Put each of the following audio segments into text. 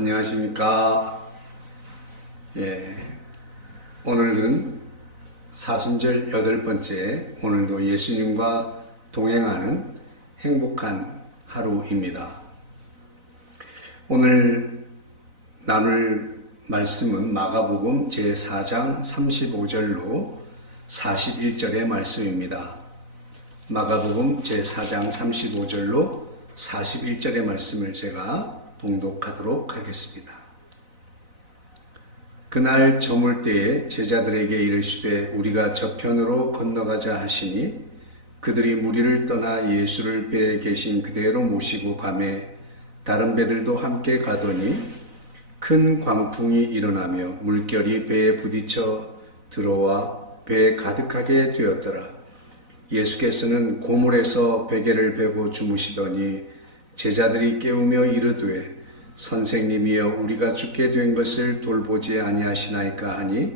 안녕하십니까. 오늘은 사순절 8번째, 오늘도 예수님과 동행하는 행복한 하루입니다. 오늘 나눌 말씀은 마가복음 제4장 35절로 41절의 말씀입니다. 마가복음 제4장 35절로 41절의 말씀을 제가 봉독하도록 하겠습니다. 그날 저물 때에 제자들에게 이르시되 우리가 저편으로 건너가자 하시니 그들이 무리를 떠나 예수를 배에 계신 그대로 모시고 가매 다른 배들도 함께 가더니 큰 광풍이 일어나며 물결이 배에 부딪혀 들어와 배에 가득하게 되었더라. 예수께서는 고물에서 베개를 베고 주무시더니 제자들이 깨우며 이르되 선생님이여 우리가 죽게 된 것을 돌보지 아니하시나이까 하니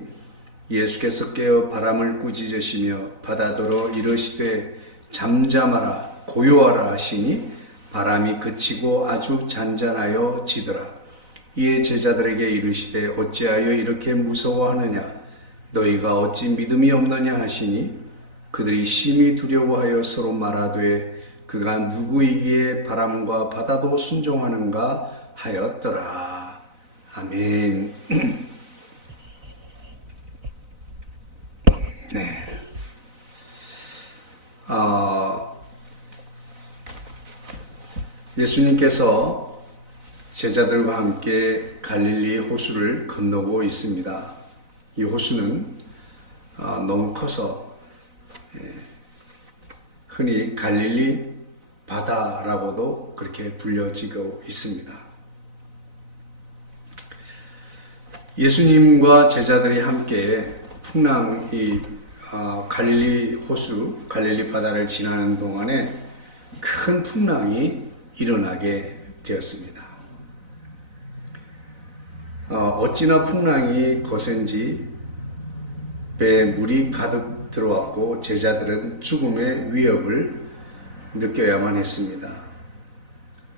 예수께서 깨어 바람을 꾸짖으시며 바다더러 이르시되 잠잠하라 고요하라 하시니 바람이 그치고 아주 잔잔하여 지더라. 이에 제자들에게 이르시되 어찌하여 이렇게 무서워하느냐 너희가 어찌 믿음이 없느냐 하시니 그들이 심히 두려워하여 서로 말하되 그가 누구이기에 바람과 바다도 순종하는가 하였더라. 아멘. 네. 예수님께서 제자들과 함께 갈릴리 호수를 건너고 있습니다. 이 호수는 너무 커서 흔히 갈릴리 바다라고도 그렇게 불려지고 있습니다. 예수님과 제자들이 함께 풍랑이 갈릴리 호수, 갈릴리 바다를 지나는 동안에 큰 풍랑이 일어나게 되었습니다. 어찌나 풍랑이 거센지 배에 물이 가득 들어왔고 제자들은 죽음의 위협을 느껴야만 했습니다.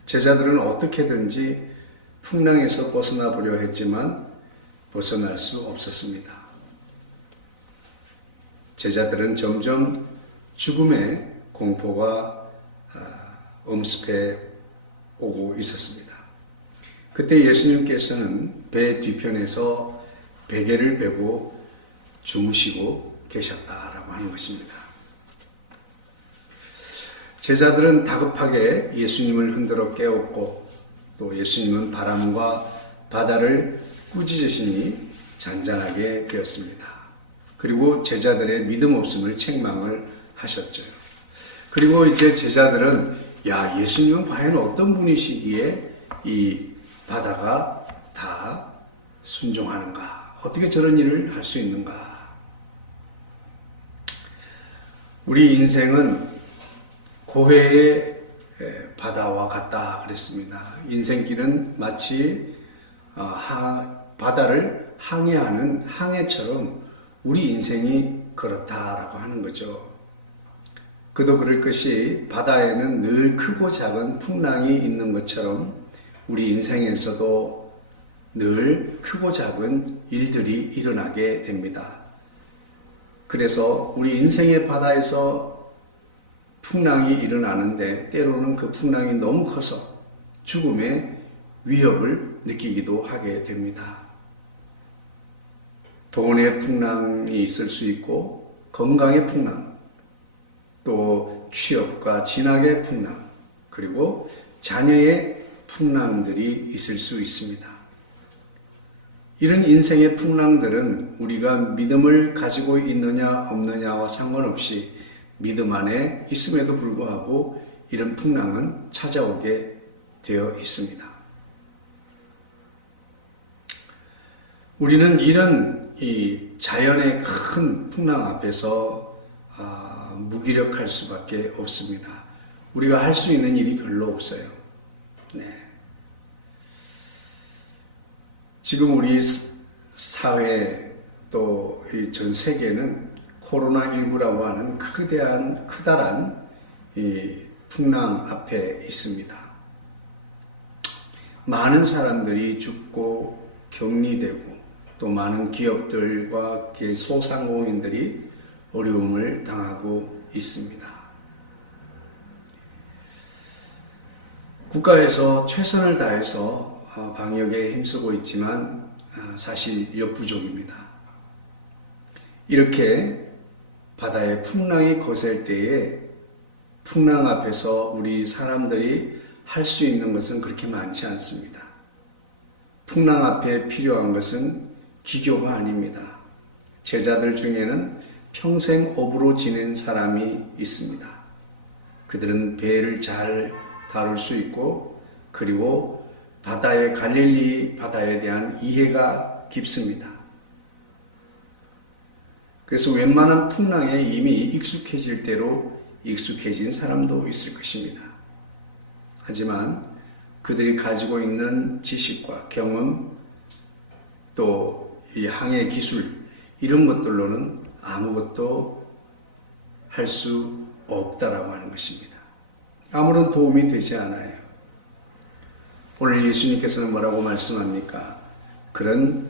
제자들은 어떻게든지 풍랑에서 벗어나 보려 했지만 벗어날 수 없었습니다. 제자들은 점점 죽음의 공포가 엄습해 오고 있었습니다. 그때 예수님께서는 배 뒤편에서 베개를 베고 주무시고 계셨다라고 하는 것입니다. 제자들은 다급하게 예수님을 흔들어 깨웠고 또 예수님은 바람과 바다를 꾸짖으시니 잔잔하게 되었습니다. 그리고 제자들의 믿음 없음을 책망을 하셨죠. 그리고 이제 제자들은 야, 예수님은 과연 어떤 분이시기에 이 바다가 다 순종하는가? 어떻게 저런 일을 할 수 있는가? 우리 인생은 고해의 바다와 같다 그랬습니다. 인생길은 마치 바다를 항해하는 항해처럼 우리 인생이 그렇다라고 하는 거죠. 그도 그럴 것이 바다에는 늘 크고 작은 풍랑이 있는 것처럼 우리 인생에서도 늘 크고 작은 일들이 일어나게 됩니다. 그래서 우리 인생의 바다에서 풍랑이 일어나는데 때로는 그 풍랑이 너무 커서 죽음의 위협을 느끼기도 하게 됩니다. 돈의 풍랑이 있을 수 있고 건강의 풍랑, 또 취업과 진학의 풍랑, 그리고 자녀의 풍랑들이 있을 수 있습니다. 이런 인생의 풍랑들은 우리가 믿음을 가지고 있느냐 없느냐와 상관없이 믿음 안에 있음에도 불구하고 이런 풍랑은 찾아오게 되어 있습니다. 우리는 이런 이 자연의 큰 풍랑 앞에서 무기력할 수밖에 없습니다. 우리가 할 수 있는 일이 별로 없어요. 네. 지금 우리 사회 또 전 세계는 코로나19라고 하는 크다란 이 풍랑 앞에 있습니다. 많은 사람들이 죽고 격리되고 또 많은 기업들과 소상공인들이 어려움을 당하고 있습니다. 국가에서 최선을 다해서 방역에 힘쓰고 있지만 사실 역부족입니다. 이렇게 바다의 풍랑이 거셀 때에 풍랑 앞에서 우리 사람들이 할 수 있는 것은 그렇게 많지 않습니다. 풍랑 앞에 필요한 것은 기교가 아닙니다. 제자들 중에는 평생 어부로 지낸 사람이 있습니다. 그들은 배를 잘 다룰 수 있고 그리고 갈릴리 바다에 대한 이해가 깊습니다. 그래서 웬만한 풍랑에 이미 익숙해질 대로 익숙해진 사람도 있을 것입니다. 하지만 그들이 가지고 있는 지식과 경험 또 이 항해 기술 이런 것들로는 아무것도 할 수 없다라고 하는 것입니다. 아무런 도움이 되지 않아요. 오늘 예수님께서는 뭐라고 말씀합니까? 그런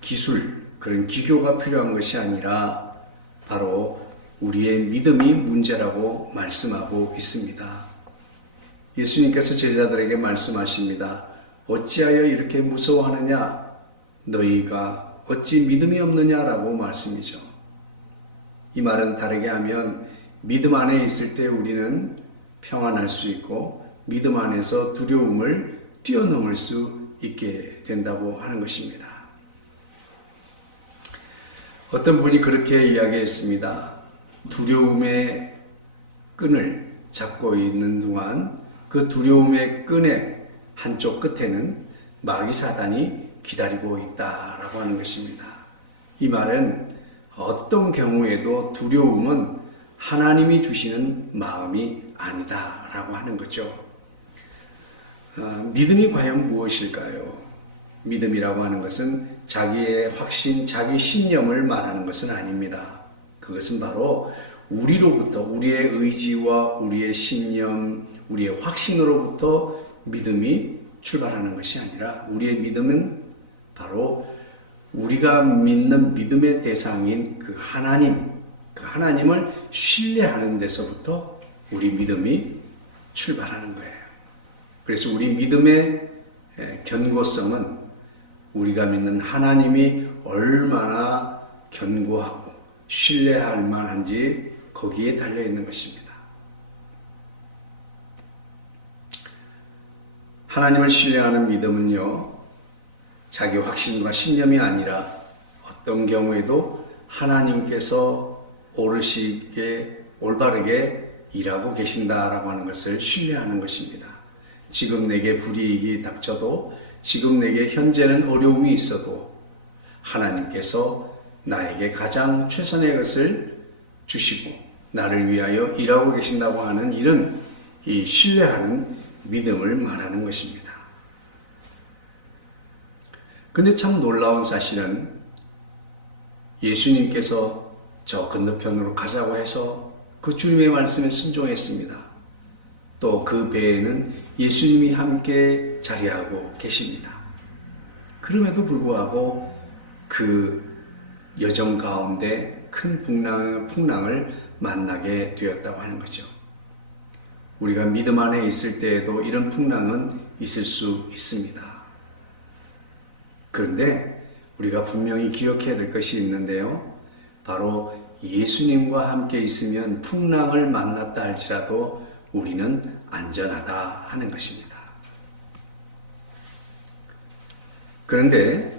기술, 그런 기교가 필요한 것이 아니라 바로 우리의 믿음이 문제라고 말씀하고 있습니다. 예수님께서 제자들에게 말씀하십니다. 어찌하여 이렇게 무서워하느냐? 너희가 어찌 믿음이 없느냐라고 말씀이죠. 이 말은 다르게 하면 믿음 안에 있을 때 우리는 평안할 수 있고 믿음 안에서 두려움을 뛰어넘을 수 있게 된다고 하는 것입니다. 어떤 분이 그렇게 이야기했습니다. 두려움의 끈을 잡고 있는 동안 그 두려움의 끈의 한쪽 끝에는 마귀 사단이 기다리고 있다라고 하는 것입니다. 이 말은 어떤 경우에도 두려움은 하나님이 주시는 마음이 아니다라고 하는 거죠. 믿음이 과연 무엇일까요? 믿음이라고 하는 것은 자기의 확신, 자기 신념을 말하는 것은 아닙니다. 그것은 바로 우리로부터 우리의 의지와 우리의 신념, 우리의 확신으로부터 믿음이 출발하는 것이 아니라 우리의 믿음은 바로 우리가 믿는 믿음의 대상인 그 하나님을 신뢰하는 데서부터 우리 믿음이 출발하는 거예요. 그래서 우리 믿음의 견고성은 우리가 믿는 하나님이 얼마나 견고하고 신뢰할 만한지 거기에 달려 있는 것입니다. 하나님을 신뢰하는 믿음은요, 자기 확신과 신념이 아니라 어떤 경우에도 하나님께서 올바르게 일하고 계신다라고 하는 것을 신뢰하는 것입니다. 지금 내게 불이익이 닥쳐도 지금 내게 현재는 어려움이 있어도 하나님께서 나에게 가장 최선의 것을 주시고 나를 위하여 일하고 계신다고 하는 이런 이 신뢰하는 믿음을 말하는 것입니다. 근데 참 놀라운 사실은 예수님께서 저 건너편으로 가자고 해서 그 주님의 말씀에 순종했습니다. 또 그 배에는 예수님이 함께 자리하고 계십니다. 그럼에도 불구하고 그 여정 가운데 큰 풍랑을 만나게 되었다고 하는 거죠. 우리가 믿음 안에 있을 때에도 이런 풍랑은 있을 수 있습니다. 그런데 우리가 분명히 기억해야 될 것이 있는데요. 바로 예수님과 함께 있으면 풍랑을 만났다 할지라도 우리는 안전하다 하는 것입니다. 그런데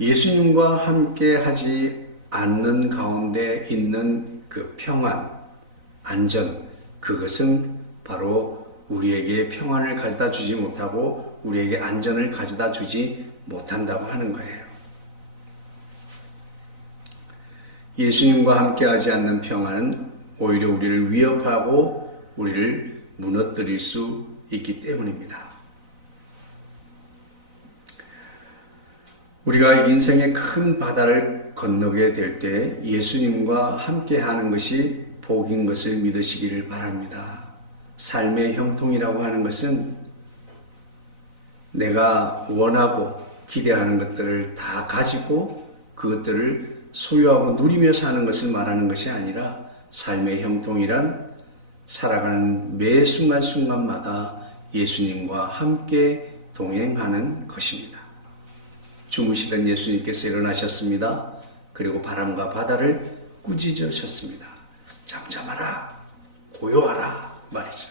예수님과 함께 하지 않는 가운데 있는 그 평안, 안전, 그것은 바로 우리에게 평안을 가져다 주지 못하고 우리에게 안전을 가져다 주지 못한다고 하는 거예요. 예수님과 함께 하지 않는 평안은 오히려 우리를 위협하고 우리를 무너뜨릴 수 있기 때문입니다. 우리가 인생의 큰 바다를 건너게 될 때 예수님과 함께 하는 것이 복인 것을 믿으시기를 바랍니다. 삶의 형통이라고 하는 것은 내가 원하고 기대하는 것들을 다 가지고 그것들을 소유하고 누리며 사는 것을 말하는 것이 아니라 삶의 형통이란 살아가는 매 순간순간마다 예수님과 함께 동행하는 것입니다. 주무시던 예수님께서 일어나셨습니다. 그리고 바람과 바다를 꾸짖으셨습니다. 잠잠하라, 고요하라 말이죠.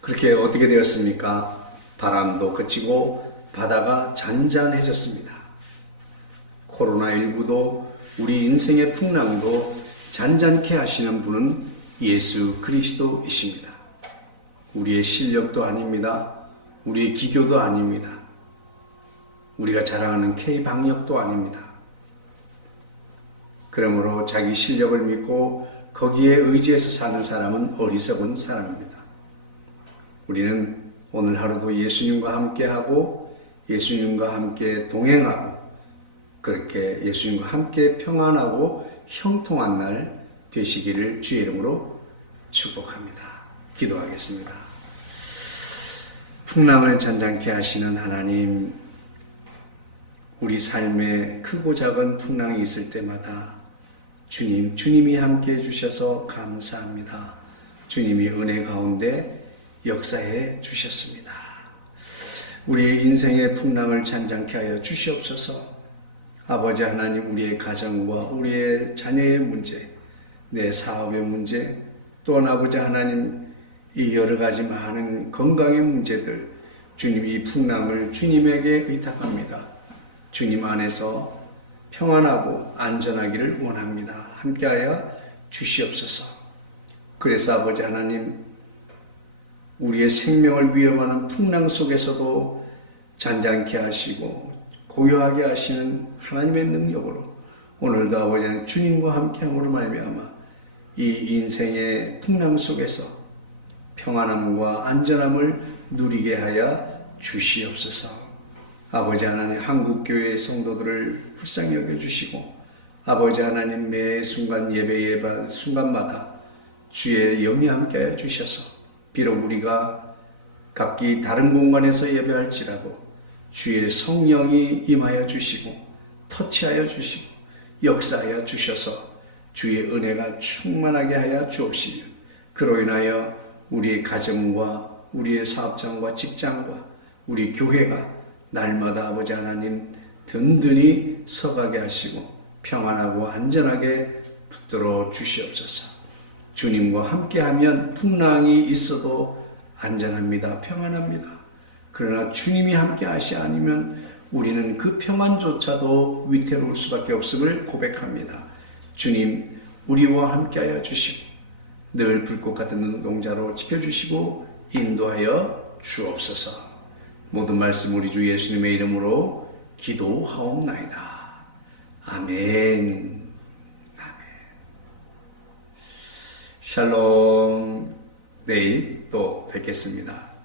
그렇게 어떻게 되었습니까? 바람도 그치고 바다가 잔잔해졌습니다. 코로나19도 우리 인생의 풍랑도 잔잔케 하시는 분은 예수 그리스도이십니다. 우리의 실력도 아닙니다. 우리의 기교도 아닙니다. 우리가 자랑하는 K방역도 아닙니다. 그러므로 자기 실력을 믿고 거기에 의지해서 사는 사람은 어리석은 사람입니다. 우리는 오늘 하루도 예수님과 함께하고 예수님과 함께 동행하고 그렇게 예수님과 함께 평안하고 형통한 날 되시기를 주의 이름으로 축복합니다. 기도하겠습니다. 풍랑을 잔잔케 하시는 하나님, 우리 삶에 크고 작은 풍랑이 있을 때마다 주님이 함께 해주셔서 감사합니다. 주님이 은혜 가운데 역사해 주셨습니다. 우리 인생의 풍랑을 잔잔케 하여 주시옵소서. 아버지 하나님, 우리의 가정과 우리의 자녀의 문제, 내 사업의 문제, 또한 아버지 하나님, 이 여러 가지 많은 건강의 문제들, 주님 이 풍랑을 주님에게 의탁합니다. 주님 안에서 평안하고 안전하기를 원합니다. 함께하여 주시옵소서. 그래서 아버지 하나님, 우리의 생명을 위협하는 풍랑 속에서도 잔잔케 하시고 고요하게 하시는 하나님의 능력으로 오늘도 아버지 하나님 주님과 함께함으로 말미암아 이 인생의 풍랑 속에서 평안함과 안전함을 누리게 하여 주시옵소서. 아버지 하나님, 한국교회의 성도들을 불쌍히 여겨주시고 아버지 하나님, 매 순간 예배 순간마다 주의 영이 함께하여 주셔서 비록 우리가 각기 다른 공간에서 예배할지라도 주의 성령이 임하여 주시고 터치하여 주시고 역사하여 주셔서 주의 은혜가 충만하게 하여 주옵시며 그로 인하여 우리의 가정과 우리의 사업장과 직장과 우리 교회가 날마다 아버지 하나님 든든히 서가게 하시고 평안하고 안전하게 붙들어 주시옵소서. 주님과 함께하면 풍랑이 있어도 안전합니다. 평안합니다. 그러나 주님이 함께하시 아니면 우리는 그 평안조차도 위태로울 수밖에 없음을 고백합니다. 주님, 우리와 함께하여 주시고 늘 불꽃 같은 눈동자로 지켜주시고 인도하여 주옵소서. 모든 말씀 우리 주 예수님의 이름으로 기도하옵나이다. 아멘. 샬롬. 내일 또 뵙겠습니다.